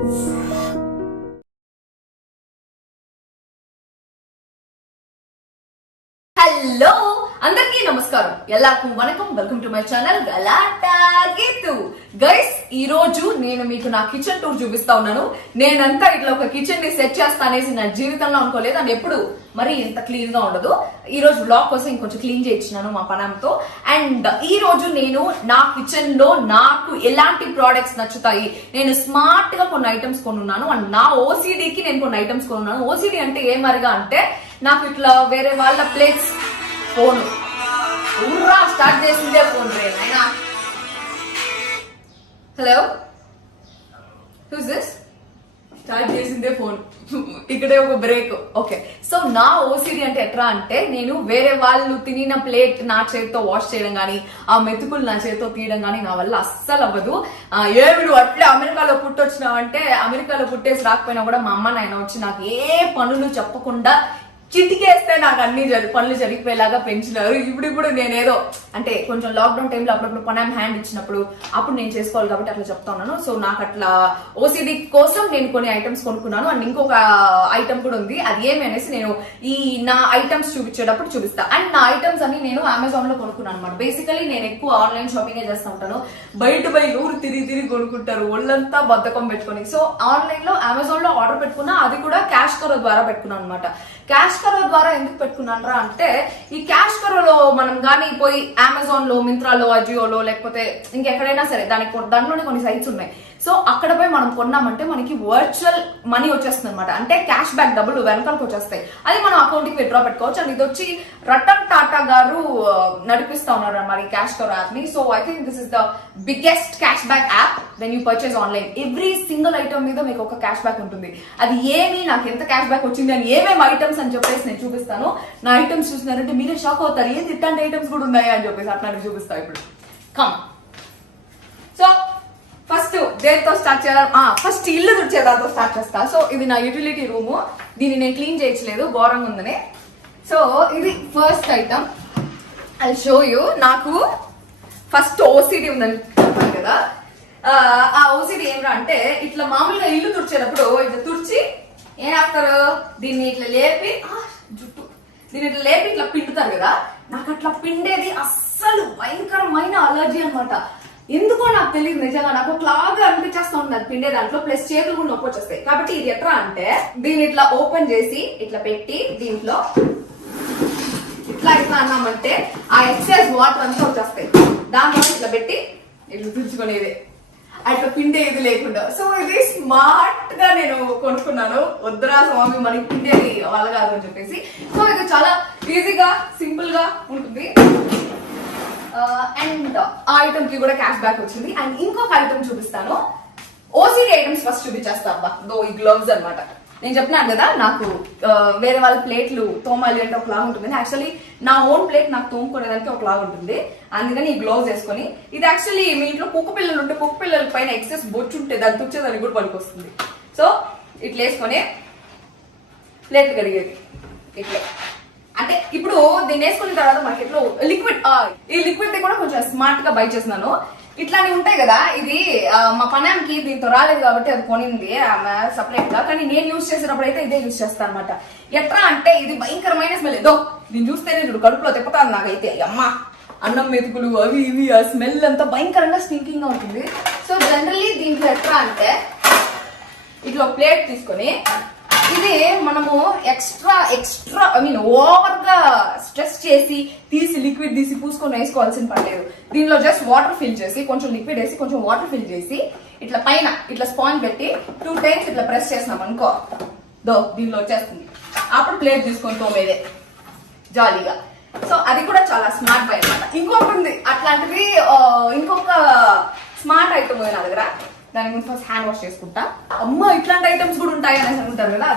Hello అందరికీ నమస్కారం, ఎల్లరికం వనకం. Welcome to my channel Galatta Geethu. Guys, ఈ రోజు నేను మీకు నా కిచెన్ టూర్ చూపిస్తా ఉన్నాను. నేనంతా ఇట్లా ఒక కిచెన్ ని సెట్ చేస్తా అనేసి నా జీవితంలో అనుకోలేదు. అండ్ ఎప్పుడు మరి ఇంత క్లీన్ గా ఉండదు. ఈ రోజు బ్లాగ్ కోసం ఇంకొంచెం క్లీన్ చేయించినాను మా పనంతో. అండ్ ఈ రోజు నేను నా కిచెన్ లో నాకు ఎలాంటి ప్రోడక్ట్స్ నచ్చుతాయి, నేను స్మార్ట్ గా కొన్ని ఐటమ్స్ కొనున్నాను. అండ్ నా ఓసిడీకి నేను కొన్ని ఐటమ్స్ కొనున్నాను. ఓసిడీ అంటే ఏమరిగా అంటే నాకు ఇట్లా వేరే వాళ్ళ ప్లేట్స్ ఫోన్ స్టార్ట్ చేసిందే ఫోన్ రేనా. Hello, who's this? స్టార్ట్ చేసిందే ఫోన్. ఇక్కడే ఒక బ్రేక్. ఓకే, సో నా ఓసిడి అంటే ఎట్లా అంటే నేను వేరే వాళ్ళు తినిన ప్లేట్ నా చేతితో వాష్ చేయడం కానీ ఆ మెతుకులు నా చేతితో తీయడం కానీ నా వల్ల అస్సలు అవ్వదు. ఏమిడు అట్లే అమెరికాలో పుట్టొచ్చినావంటే అమెరికాలో పుట్టేసి రాకపోయినా కూడా మా అమ్మ నాయన వచ్చి నాకు ఏ పనులు చెప్పకుండా చిటికేస్తే నాకు అన్ని పనులు జరిగిపోయేలాగా పెంచినారు. ఇప్పుడు నేనేదో అంటే కొంచెం లాక్డౌన్ టైంలో అప్పుడప్పుడు పని హ్యాండ్ ఇచ్చినప్పుడు అప్పుడు నేను చేసుకోవాలి కాబట్టి అట్లా చెప్తా ఉన్నాను. సో నాకు అట్లా ఓసిడి కోసం నేను కొన్ని ఐటమ్స్ కొనుక్కున్నాను. అండ్ ఇంకొక ఐటమ్ కూడా ఉంది, అది ఏమి అనేసి నేను ఈ నా ఐటమ్స్ చూపించేటప్పుడు చూపిస్తా. అండ్ నా ఐటమ్స్ అన్ని నేను అమెజాన్ లో కొనుక్కున్నాను అనమాట. బేసికలీ నేను ఎక్కువ ఆన్లైన్ షాపింగ్ చేస్తూ ఉంటాను. బయట ఊరు తిరిగి కొనుక్కుంటారు, ఒళ్ళంతా బద్ధకం పెట్టుకొని. సో ఆన్లైన్ లో అమెజాన్ లో ఆర్డర్ పెట్టుకున్నా, అది కూడా క్యాష్ కరో ద్వారా పెట్టుకున్నాను అనమాట. క్యాష్ కరో ద్వారా ఎందుకు పెట్టుకున్నానరా అంటే ఈ క్యాష్ కరోలో మనం కానీ పోయి అమెజాన్ లో, మింత్రాలో, అజియోలో లేకపోతే ఇంకెక్కడైనా సరే దాంట్లోనే కొన్ని సైట్స్ ఉన్నాయి. సో అక్కడ పోయి మనం కొన్నామంటే మనకి వర్చువల్ మనీ వచ్చేస్తుంది అనమాట. అంటే క్యాష్ బ్యాక్ డబ్బులు వెనకాలకు వచ్చేస్తాయి. అది మనం అకౌంట్ కి విత్డ్రా పెట్టుకోవచ్చు. అండ్ ఇది వచ్చి రతన్ టాటా గారు నడిపిస్తా ఉన్నారు అన్నమాట ఈ క్యాష్ కరో యాప్ ని. So I think this is the biggest cash back app when you purchase online. Every single item మీద మీకు ఒక క్యాష్ బ్యాక్ ఉంటుంది. అది ఏమి, నాకు ఎంత క్యాష్ బ్యాక్ వచ్చింది అని, ఏమేమి ఐటమ్స్ అని చెప్పేసి నేను చూపిస్తాను. నా ఐటమ్స్ చూసినారంటే మీరే షాక్ అవుతారు, ఏంటి ఇట్లాంటి ఐటమ్స్ కూడా ఉన్నాయా అని చెప్పేసి అట్లాంటివి చూపిస్తాను ఇప్పుడు. కమ్. సో ఫస్ట్ దేనితో స్టార్ట్ చేయాలి? ఫస్ట్ ఇల్లు తుడిచేదాంతో స్టార్ట్ చేస్తా. సో ఇది నా యూటిలిటీ రూము. దీన్ని నేను క్లీన్ చేయట్లేదు, ఘోరంగా ఉందని. సో ఇది first item, I show you. నాకు ఫస్ట్ ఓసిడి ఉందని చెప్పాను కదా. ఆ ఓసిడి ఏమరా అంటే ఇట్లా మామూలుగా ఇల్లు తుడిచేటప్పుడు ఇట్లా తుడిచి ఏం ఆపుతారు, దీన్ని ఇట్లా లేపి జుట్టు దీన్ని ఇట్లా లేపి ఇట్లా పిండుతారు కదా. నాకు అట్లా పిండేది అస్సలు భయంకరమైన అలర్జీ అనమాట. ఎందుకో నాకు తెలియదు, నిజంగా నాకు ఒకలాగా అనిపించేస్తా ఉంది అది పిండే దాంట్లో. ప్లస్ చేతులు కూడా నొప్పి వచ్చేస్తాయి. కాబట్టి ఇది ఎట్లా అంటే దీన్ని ఇట్లా ఓపెన్ చేసి ఇట్లా పెట్టి దీంట్లో ఇట్లా అన్నామంటే ఆ ఎక్సెస్ వాటర్ అంతా వచ్చేస్తాయి. దాంట్లో ఇట్లా పెట్టి ఇట్లా తుడుచుకునేది, అట్లా పిండే ఇది లేకుండా. సో ఇది స్మార్ట్ గా నేను కొనుక్కున్నాను. వద్దురా స్వామి మనకి పిండేది వాళ్ళ కాదు అని చెప్పేసి. సో ఇది చాలా ఈజీగా సింపుల్ గా ఉంటుంది. అండ్ ఆ ఐటమ్ కి కూడా క్యాష్ బ్యాక్ వచ్చింది. అండ్ ఇంకొక ఐటమ్ చూపిస్తాను. ఓసిడి ఐటమ్స్ ఫస్ట్ చూపించేస్తా అబ్బా. ఈ గ్లౌజ్ అనమాట. నేను చెప్పినాను కదా నాకు వేరే వాళ్ళ ప్లేట్లు తోమాలి అంటే ఒకలాగా ఉంటుంది. యాక్చువల్లీ నా ఓన్ ప్లేట్ నాకు తోముకునేదానికి ఒకలాగా ఉంటుంది. అందుకని ఈ గ్లౌజ్ వేసుకొని, ఇది యాక్చువల్లీ మీ ఇంట్లో కుక్క పిల్లలు ఉంటే కుక్క పిల్లల పైన ఎక్సెస్ బొచ్చు ఉంటే దాన్ని తుడిచేదానికి కూడా పనికి వస్తుంది. సో ఇట్లా వేసుకొని ప్లేట్లు కడిగేది ఇట్లా. అంటే ఇప్పుడు దీన్ని వేసుకున్న తర్వాత మార్కెట్ లో లిక్విడ్, ఈ లిక్విడ్ కూడా కొంచెం స్మార్ట్ గా బై చేస్తున్నాను. ఇట్లానే ఉంటాయి కదా. ఇది మా పనానికి దీంతో రాలేదు కాబట్టి అది కొనింది ఆమె సపరేట్ గా. కానీ నేను యూజ్ చేసినప్పుడు అయితే ఇదే యూజ్ చేస్తాను అనమాట. ఎట్లా అంటే ఇది భయంకరమైన స్మెల్. ఏదో దీన్ని చూస్తేనే చూడు కడుపులో తిప్పుతాను నాకైతే. అమ్మ అన్నం మెతుకులు అవి ఇవి ఆ స్మెల్ అంతా భయంకరంగా స్టింకింగ్ గా ఉంటుంది. సో జనరల్లీ దీంట్లో ఎట్లా అంటే ఇట్లా ప్లేట్ తీసుకొని ఇది మనము ఎక్స్ట్రా ఐ మీన్ ఓవర్ గా స్ట్రెస్ చేసి తీసి లిక్విడ్ తీసి పూసుకొని వేసుకోవాల్సిన పని లేదు. దీనిలో జస్ట్ వాటర్ ఫిల్ చేసి కొంచెం లిక్విడ్ వేసి కొంచెం వాటర్ ఫిల్ చేసి ఇట్లా పైన ఇట్లా స్పాంజ్ పెట్టి 2 times ఇట్లా ప్రెస్ చేసినాం అనుకో, దీనిలో వచ్చేస్తుంది. అప్పుడు ప్లేట్ తీసుకొని తోమేదే జాలీగా. సో అది కూడా చాలా స్మార్ట్ బై అనమాట. ఇంకొకటి ఉంది అట్లాంటిది, ఇంకొక స్మార్ట్ ఐటమ్ నా దగ్గర. దాని ముందు ఫస్ట్ హ్యాండ్ వాష్ చేసుకుంటా. అమ్మ ఇట్లాంటి ఐటమ్స్ కూడా ఉంటాయి అనేసి అనుకుంటారు కదా.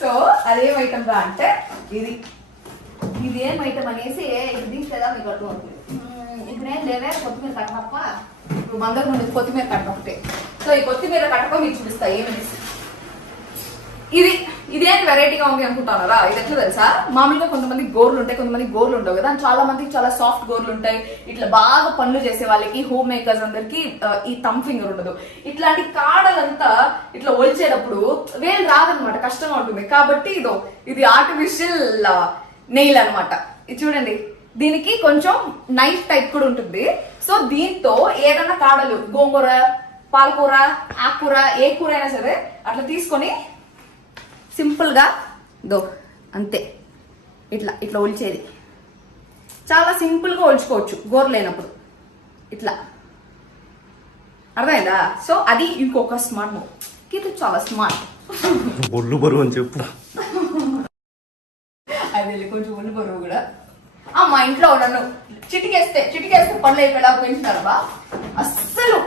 సో అదేం ఐటమ్ రా అంటే ఇది ఏం ఐటమ్ అనేసి ఇది తీసేదా మీకు అర్థం అవుతుంది. ఇక్కడేం లేవే, కొత్తిమీర కట్టప్ప. ఇప్పుడు మందరు ముందు కొత్తిమీర కట్టకపోతే. సో ఈ కొత్తిమీర కట్టక మీకు చూపిస్తా ఏమనేసి. ఇది ఇదేంటి వెరైటీగా ఉంది అనుకుంటున్నారా? ఇది ఎట్లా తెలుసా, మామూలుగా కొంతమంది గోర్లు ఉంటాయి, కొంతమంది గోర్లు ఉండవు కదా. చాలా మందికి చాలా సాఫ్ట్ గోర్లు ఉంటాయి. ఇట్లా బాగా పనులు చేసే వాళ్ళకి, హోమ్ మేకర్స్ అందరికి ఈ థమ్ ఫింగర్ ఉండదు. ఇట్లాంటి కాడలంతా ఇట్లా ఒలిచేటప్పుడు వేలు రాదనమాట, కష్టంగా ఉంటుంది. కాబట్టి ఇది ఆర్టిఫిషియల్ నెయిల్ అనమాట. ఇది చూడండి, దీనికి కొంచెం నైఫ్ టైప్ కూడా ఉంటుంది. సో దీంతో ఏదన్నా కాడలు, గోంగూర, పాలకూర, ఆకుకూర, ఏ కూర అయినా సరే అట్లా తీసుకొని సింపుల్ గా అంతే ఇట్లా ఇట్లా ఒలిచేది. చాలా సింపుల్ గా ఒలుచుకోవచ్చు గోరు లేనప్పుడు ఇట్లా, అర్థమైందా? సో అది ఇంకొక స్మార్ట్ మూవ్. ఇది చాలా స్మార్ట్. ఒళ్ళు బరువు అని చెప్పు. అది కొంచెం ఒళ్ళు బరువు కూడా. మా ఇంట్లో నన్ను చిటికేస్తే పనులు అయిపోయేలా పెంచుతారు బా. అస్సలు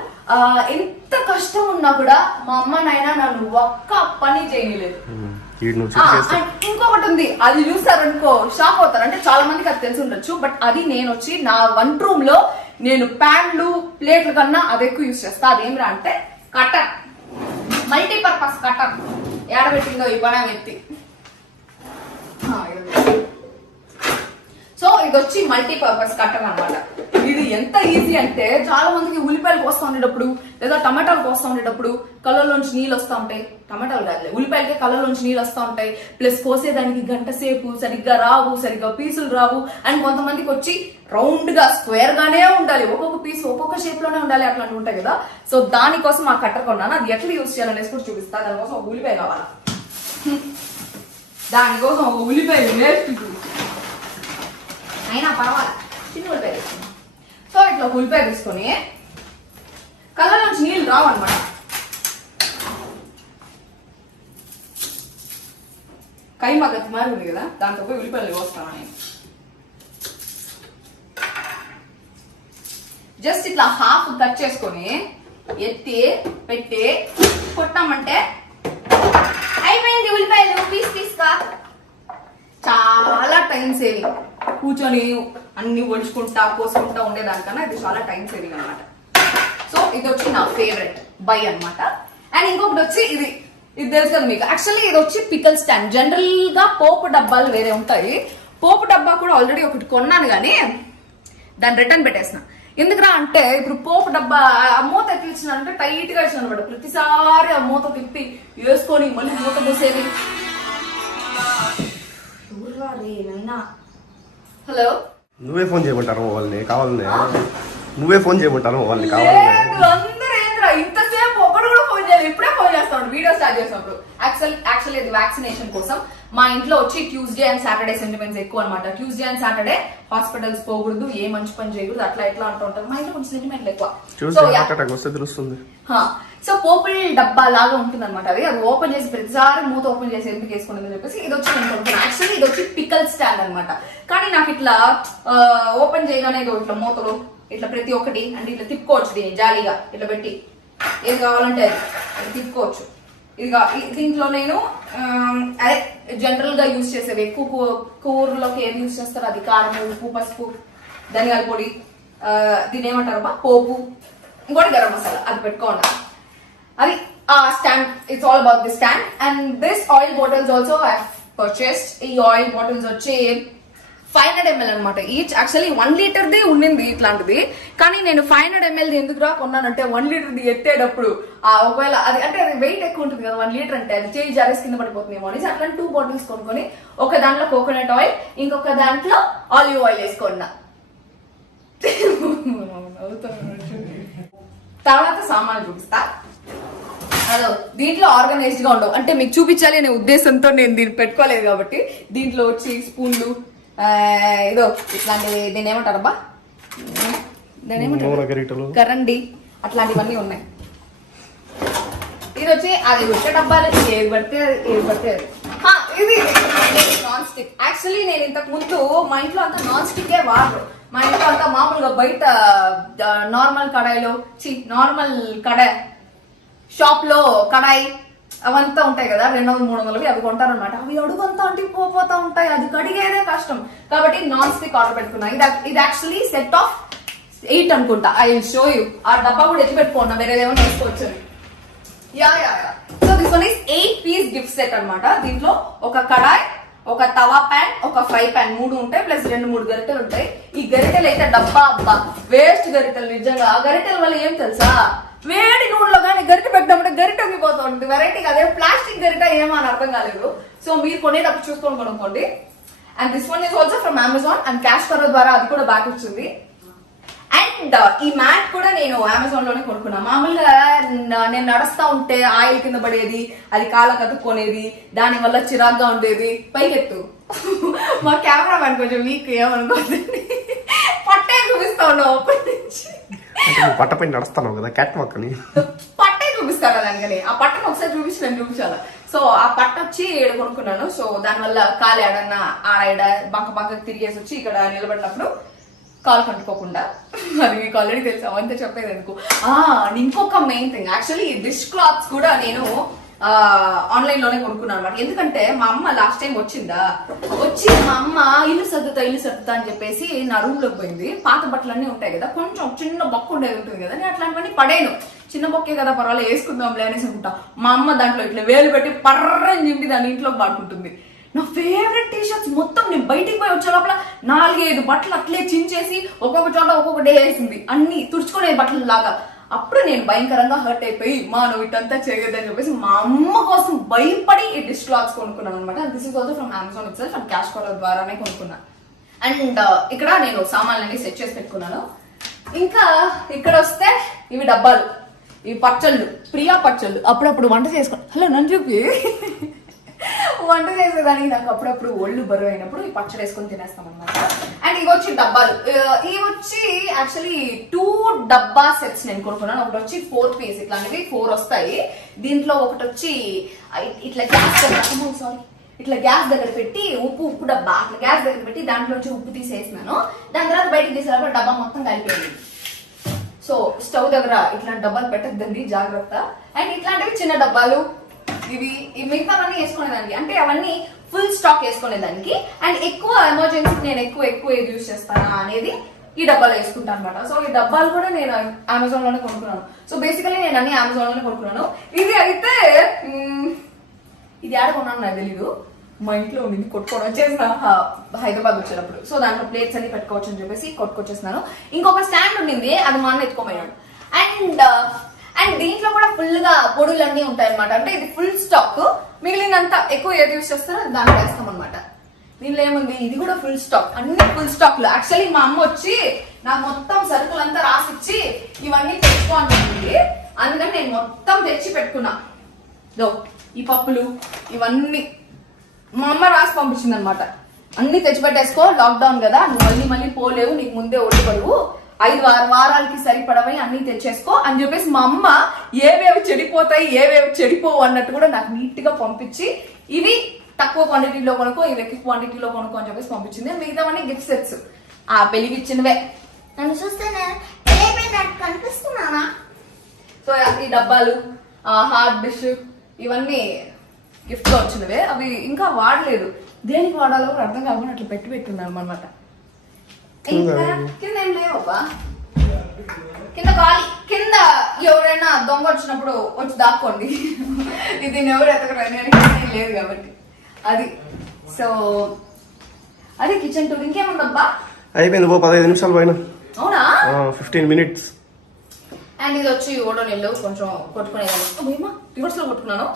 ఎంత కష్టం ఉన్నా కూడా మా అమ్మ నాయన నన్ను ఒక్క పని చేయలేదు. ఇంకొకటి ఉంది, అది చూసారనుకో షాక్ అవుతారు. అంటే చాలా మందికి అది తెలిసి ఉండొచ్చు, బట్ అది నేను వచ్చి నా వంట రూమ్ లో నేను ప్యాన్లు ప్లేట్ల కన్నా అది ఎక్కువ యూజ్ చేస్తా. అదేమిరా అంటే కటర్, మల్టీపర్పస్ కటర్. ఏడబెట్టిందో ఈ పని ఎత్తి. సో ఇది వచ్చి మల్టీపర్పస్ కట్టర్ అనమాట. ఇది ఎంత ఈజీ అంటే చాలా మందికి ఉల్లిపాయలు కోస్తా ఉండేటప్పుడు లేదా టమాటాలు కోస్తా ఉండేటప్పుడు కళ్ళలోంచి నీళ్ళు వస్తూ ఉంటాయి. టమాటాలు కాదులే, ఉల్లిపాయలకే కళ్ళలోంచి నీళ్ళు వస్తూ ఉంటాయి. ప్లస్ కోసేదానికి గంట సేపు సరిగ్గా రావు, సరిగ్గా పీసులు రావు. అండ్ కొంతమందికి వచ్చి రౌండ్ గా స్క్వేర్ గానే ఉండాలి, ఒక్కొక్క పీస్ ఒక్కొక్క షేప్ లోనే ఉండాలి, అట్లాంటివి ఉంటాయి కదా. సో దానికోసం ఆ కట్టర్ కొన్నాను. అది ఎట్లా యూజ్ చేయాలనేసి కూడా చూపిస్తా. దానికోసం ఒక ఉల్లిపాయ కావాలా, దానికోసం ఒక ఉల్లిపాయ వేస్ట్ అయినా పర్వాలేదు, చిన్న ఉల్లిపాయ తీసుకున్నాం. సో ఇట్లా ఉల్లిపాయ తీసుకొని కలర్ నుంచి నీళ్ళు రావన్నమాట. కైమా గతి మారి ఉంది కదా, దాంతో పోయి ఉల్లిపాయలు కోస్తాను నేను. జస్ట్ ఇట్లా హాఫ్ కట్ చేసుకొని ఎత్తి పెట్టి కొట్టామంటే అయిపోయింది ఉల్లిపాయలు పీస్ పీస్గా. చాలా టైం సేవింగ్. కూర్చొని అన్ని ఒలుచుకుంటా కోసుకుంటా ఉండేదానికన్నా ఇది చాలా టైం సేవింగ్ అనమాట. సో ఇది వచ్చి నా ఫేవరెట్ బై అనమాట. అండ్ ఇంకొకటి వచ్చి ఇది తెలుసు కదా మీకు, యాక్చువల్లీ ఇది వచ్చి పికల్ స్టాండ్. జనరల్ గా పోపు డబ్బాలు వేరే ఉంటాయి. పోపు డబ్బా కూడా ఆల్రెడీ ఒకటి కొన్నాను కానీ దాన్ని రిటర్న్ పెట్టేసిన. ఎందుకురా అంటే ఇప్పుడు పోపు డబ్బా ఆ మూత ఎత్తిచ్చిన అంటే టైట్ గా ఇచ్చిన అనమాట. ప్రతిసారి ఆ మూత తిప్పి వేసుకొని మళ్ళీ మూత పోసేది. హలో, నువ్వే ఫోన్ చేయమంటారు వాళ్ళని కావాలని? నువ్వే ఫోన్ చేయమంటారు వాళ్ళని కావాలి? అందరూ ఏంద్రా ఇంతసేపు ఒకడు కూడా ఫోన్ చేయాలి. ఇప్పుడే ఫోన్ చేస్తాడు వీడియో స్టార్ట్ చేసినప్పుడు. యాక్చువల్లీ ఇది వ్యాక్సినేషన్ కోసం. మా ఇంట్లో వచ్చి ట్యూస్డే అండ్ సాటర్డే సెంటిమెంట్స్ ఎక్కువ అనమాట. ట్యూస్డే అండ్ సాటర్డే హాస్పిటల్స్ పోకూడదు, ఏ మంచి పని చేయకూడదు, అట్లా ఎట్లా అంటూ ఉంటారు. మా ఇంట్లో కొంచెం సెంటిమెంట్లు ఎక్కువ. సో పోపుల్ డబ్బా లాగా ఉంటుంది అనమాట. అది ఓపెన్ చేసి ప్రతిసారి మూత ఓపెన్ చేసి ఎందుకు వేసుకుని చెప్పేసి ఇది వచ్చి నేను కొనుక్కున్నాను. యాక్చువల్లీ ఇది వచ్చి పికల్ స్టాండ్ అనమాట. కానీ నాకు ఇట్లా ఓపెన్ చేయగానే ఇట్లా మూతలు ఇట్లా ప్రతి ఒక్కటి అంటే ఇట్లా తిప్పుకోవచ్చు. దీన్ని జాలీగా ఇట్లా పెట్టి ఏది కావాలంటే అది తిప్పుకోవచ్చు. ఇదిగా దీంట్లో నేను అదే జనరల్ గా యూజ్ చేసేది ఎక్కువ కూరలోకి ఏది యూజ్ చేస్తారు అది కారం, ఉప్పు, పసుపు, ధనియాల పొడి, దీని ఏమంటారు పోపు, ఇంకోటి గరం మసాలా, అది పెట్టుకోండి. అది stand. It's all about the stand. And this oil bottles also I purchased. ఈ ఆయిల్ బాటిల్స్ వచ్చి 500 ml అనమాట ఈచ్. యాక్చువల్లీ 1 లీటర్ది ఉండింది ఇట్లాంటిది, కానీ నేను 500 ml ఎందుకు రా కొన్నానంటే 1 లీటర్ది ఎత్తేటప్పుడు ఒకవేళ అది అంటే అది వెయిట్ ఎక్కువ ఉంటుంది కదా 1 లీటర్ అంటే, అది చేయి జారేసి కింద పడిపోతుందేమో అనేసి అట్లా 2 బాటిల్స్ కొనుక్కొని ఒక దాంట్లో కోకోనట్ ఆయిల్, ఇంకొక దాంట్లో ఆలివ్ ఆయిల్ వేసుకున్నా. తర్వాత సామాన్లు చూపిస్తా. అదో దీంట్లో ఆర్గనైజ్డ్ గా ఉండవు, అంటే మీకు చూపించాలి అనే ఉద్దేశంతో నేను దీన్ని పెట్టుకోలేదు. కాబట్టి దీంట్లో వచ్చి స్పూన్లు, ఇదో ఇట్లాంటివి, దీని ఏమంటారబ్బా, దాని ఏమంటారు, కరండి, అట్లాంటివన్నీ ఉన్నాయి. ఇది వచ్చి అది ఉట్ట డబ్బాలు, ఏది పడితే ఇది నాన్ స్టిక్. యాక్చువల్లీ నేను ఇంతకు ముందు మా ఇంట్లో అంతా నాన్ స్టిక్ వాడరు. మా ఇంట్లో అంతా మామూలుగా బయట నార్మల్ కడాయిలో నార్మల్ కడాయి షాప్ లో కడాయి అవంతా ఉంటాయి కదా 200-300 అవి కొంటారనమాట. అవి అడుగంతా అంటే పోతా ఉంటాయి, అది కడిగేదే కష్టం. కాబట్టి నాన్ స్టిక్ ఆర్డర్ పెట్టుకున్నా. ఇది యాక్చువల్లీ సెట్ ఆఫ్ 8 అనుకుంటా. I will show you. ఆ డబ్బా కూడా ఎత్తి పెట్టుకున్నా, వేరేదేమో తీసుకోవచ్చు. Yeah. So this one is 8-piece gift set అన్నమాట. దీంట్లో ఒక కడాయ్, ఒక తవా ప్యాన్, ఒక ఫ్రై ప్యాన్ 3 ఉంటాయి, ప్లస్ 2-3 గరిటెలు ఉంటాయి. ఈ గరిటెలు అయితే డబ్బా అబ్బా వేస్ట్ గరిటెలు. నిజంగా ఆ గరిటెల వల్ల ఏం తెలుసా, వేడి నూనెలో కానీ గరిటె పెట్టామంటే గరిటె ఉండిపోతుంది. వెరైటీగా అదే ప్లాస్టిక్ గరిట ఏమో అని అర్థం కాలేదు. సో మీరు కొనేటప్పుడు చూసుకొని కొనుక్కోండి. And this one is also from Amazon and cash cover ద్వారా అది కూడా బ్యాక్ వచ్చింది. అండ్ ఈ మ్యాట్ కూడా నేను అమెజాన్ లోనే కొనుక్కున్నా. మామూలుగా నేను నడుస్తా ఉంటే ఆయిల్ కింద పడేది, అది కాళ్ళ కతుక్కునేది, దాని వల్ల చిరాగ్గా ఉండేది. పైకెత్తు మా కెమెరా మ్యాన్ కొంచెం వీక్, ఏమనుకోండి పట్టే చూపిస్తా ఉన్నావు అప్పటి నుంచి. పట్టపై నడుస్తాను కదా క్యాట్ వాక్ అని. పట్టే చూపిస్తాను దానికని. ఆ పట్టను ఒకసారి చూపించాలి. సో ఆ పట్ట వచ్చి ఏడు కొనుక్కున్నాను. సో దానివల్ల కాలు ఏడన్నా ఆడ పక్కకు తిరిగేసి వచ్చి ఇక్కడ నిలబడినప్పుడు కాలు కంటుకోకుండా. అది మీకు ఆల్రెడీ తెలుసు, అవంతా చెప్పేది ఎందుకు. ఇంకొక main thing, actually dish clothes కూడా నేను ఆన్లైన్ లోనే కొనుక్కున్నాను అనమాట. ఎందుకంటే మా అమ్మ లాస్ట్ టైం వచ్చి మా అమ్మ ఇల్లు సర్దుతా అని చెప్పేసి నా రూమ్ లోకి పోయింది. పాత బట్టలన్నీ ఉంటాయి కదా, కొంచెం చిన్న బొక్క ఉండేది ఉంటుంది కదా, నేను అట్లాంటివన్నీ పడేను. చిన్న బొక్కే కదా పర్వాలేదు వేసుకుందాంలే అనేసి అనుకుంటా. మా అమ్మ దాంట్లో ఇట్లా వేలు పెట్టి పర్రని చింపి దాని ఇంట్లోకి పడుకుంటుంది. నా ఫేవరెట్ టీ షర్ట్స్ మొత్తం నేను బయటికి పోయి వచ్చే లోపల 4-5 బట్టలు అట్లే చించేసి ఒక్కొక్క చోట ఒక్కొక్క డే వేసింది, అన్ని తుడుచుకునే బట్టలు లాగా. అప్పుడు నేను భయంకరంగా హర్ట్ అయిపోయి, మా నువ్వు ఇటంతా చేయొద్దని చెప్పేసి మా అమ్మ కోసం భయపడి ఈ డిష్ క్లాత్స్ కొనుక్కున్నాను అనమాట. This is also from Amazon it self and cash cover ద్వారానే కొనుక్కున్నా. అండ్ ఇక్కడ నేను సామాన్లన్నీ సెట్ చేసి పెట్టుకున్నాను. ఇంకా ఇక్కడ వస్తే ఇవి డబ్బాలు, ఇవి పచ్చళ్ళు, ప్రియా పచ్చళ్ళు. అప్పుడప్పుడు వంట చేసుకో, హలో నన్ను చూపి వంట చేసేదానికి నాకు అప్పుడప్పుడు ఒళ్ళు బరువు అయినప్పుడు ఈ పచ్చడి వేసుకొని తినేస్తాం అనమాట. అండ్ ఇవి వచ్చి డబ్బాలు. ఇవి వచ్చి యాక్చువల్లీ 2 డబ్బా సెట్స్ నేను కొనుక్కున్నాను. ఒకటి వచ్చి 4-piece ఇట్లాంటివి 4 వస్తాయి. దీంట్లో ఒకటి వచ్చి ఇట్లా గ్యాస్ దగ్గర పెట్టి ఉప్పు డబ్బా అట్లా గ్యాస్ దగ్గర పెట్టి దాంట్లో వచ్చి ఉప్పు తీసేసినాను. దాని తర్వాత బయటకు తీసేటప్పుడు డబ్బా మొత్తం కలిపేయండి. సో స్టవ్ దగ్గర ఇట్లాంటి డబ్బాలు పెట్టద్దండి, జాగ్రత్త. అండ్ ఇట్లాంటివి చిన్న డబ్బాలు, ఇవి మిగతావన్నీ వేసుకునేదానికి, అంటే అవన్నీ ఫుల్ స్టాక్ వేసుకునేదానికి. అండ్ ఎక్కువ ఎమర్జెన్సీ నేను ఎక్కువ ఏది యూజ్ చేస్తానా అనేది ఈ డబ్బాలు వేసుకుంటాను అనమాట. సో ఈ డబ్బాలు కూడా నేను అమెజాన్ లోనే కొనుక్కున్నాను. సో బేసికలీ నేను అన్ని అమెజాన్ లోనే కొనుక్కున్నాను. ఇది అయితే ఇది ఆడ కొన్నాను నాకు తెలీదు, మా ఇంట్లో ఉంది, కొట్టుకొని వచ్చేసిన హైదరాబాద్ వచ్చేటప్పుడు. సో దాంట్లో ప్లేట్స్ అన్ని పెట్టుకోవచ్చు అని చెప్పేసి కొట్టుకొచ్చేస్తున్నాను. ఇంకొక స్టాండ్ ఉండింది, అది మా అన్న ఎత్తుకోమన్నాడు. అండ్ దీంట్లో కూడా ఫుల్ గా పొడులు అన్ని ఉంటాయి అనమాట. అంటే ఇది ఫుల్ స్టాక్, మిగిలినంత ఎక్కువ ఏది యూజ్ చేస్తారో దాన్ని వేస్తాం అనమాట. దీనిలో ఏముంది, ఇది కూడా ఫుల్ స్టాక్, అన్ని ఫుల్ స్టాక్ లో. యాక్చువల్లీ మా అమ్మ వచ్చి నాకు మొత్తం సరుకులంతా రాసిచ్చి ఇవన్నీ తెచ్చుకో అంటుంది. అందుకని నేను మొత్తం తెచ్చి పెట్టుకున్నా. ఈ పప్పులు ఇవన్నీ మా అమ్మ రాసి పంపించింది అనమాట. అన్ని తెచ్చిపెట్టేసుకో, లాక్డౌన్ కదా, నువ్వు మళ్ళీ పోలేవు, నీకు ముందే ఒళ్ళు పడువు, 5 వారాలకి సరిపడవై అన్ని తెచ్చేసుకో అని చెప్పేసి మా అమ్మ ఏవేవి చెడిపోతాయి ఏవేవి చెడిపోవు అన్నట్టు కూడా నాకు నీట్ గా పంపించి, ఇవి తక్కువ క్వాంటిటీలో కొనుక్కో, ఇవి ఎక్కువ క్వాంటిటీలో కొనుక్కో అని చెప్పేసి పంపించింది. మిగతావన్నీ గిఫ్ట్ సెట్స్, ఆ పెళ్లికి ఇచ్చినవే. నన్ను చూస్తే కనిపిస్తున్నానా? సో ఈ డబ్బాలు, హార్డ్ డిష్, ఇవన్నీ గిఫ్ట్ గా వచ్చినవే. అవి ఇంకా వాడలేదు, దేనికి వాడాలో కూడా అర్థం కాకుండా అట్లా పెట్టున్నాను అనమాట. కింద ఏం లేవబ్బా, కింద ఖాళీ. కింద ఎవరైనా దొంగ వచ్చినప్పుడు వచ్చి దాక్కోండి, ఇది ఎవరు ఎతకడానికి లేదు కాబట్టి అది. సో అది కిచెన్ టూర్. ఇంకేముందబ్బా, అయిపోయింది 15 నిమిషాలు పైన. అవునా, 15 minutes. అండ్ ఇది వచ్చి ఓడో నీళ్ళు కొంచెం కొట్టుకునేదాన్ని, రివర్స్ లో కొట్టుకున్నాను.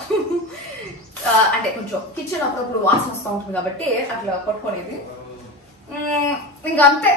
అంటే కొంచెం కిచెన్ అప్పుడప్పుడు వాసన వస్తూ ఉంటుంది కాబట్టి అట్లా కొట్టుకునేది. ఇంకా అంతే.